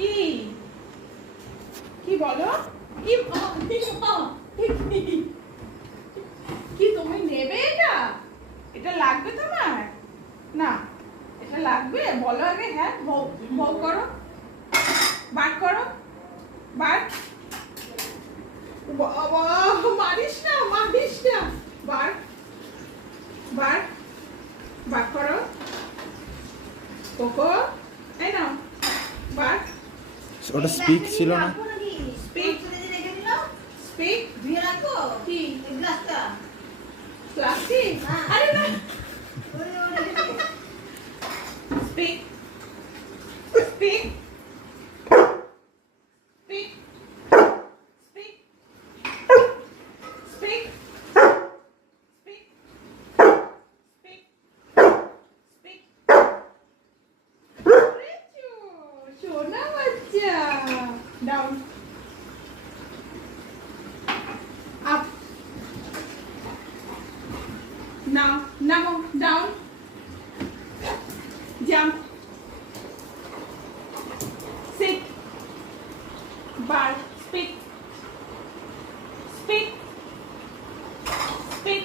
কি কি বলো? কি কি তুমি নেবে এটা? এটা লাগবে তোমার? না এটা লাগবে? বলো আগে। হ্যাঁ, বউ করো, বার করো, বার। বাবা, মারিস না, মারিস না। বার বার বার করো। কোকো, এই নাও, বার। ওটা স্পিক ছিল না? স্পিক স্পিক দিয়ে রাখো কি এই গ্লাসটা প্লাস্টিক? আরে না, speak speak speak speak speak speak speak speak. সোনা বাচ্চা, ডাউন, আপ, নাও, নামো, ডাউন, জাম্প, সিট, বার, স্পিক স্পিক স্পিক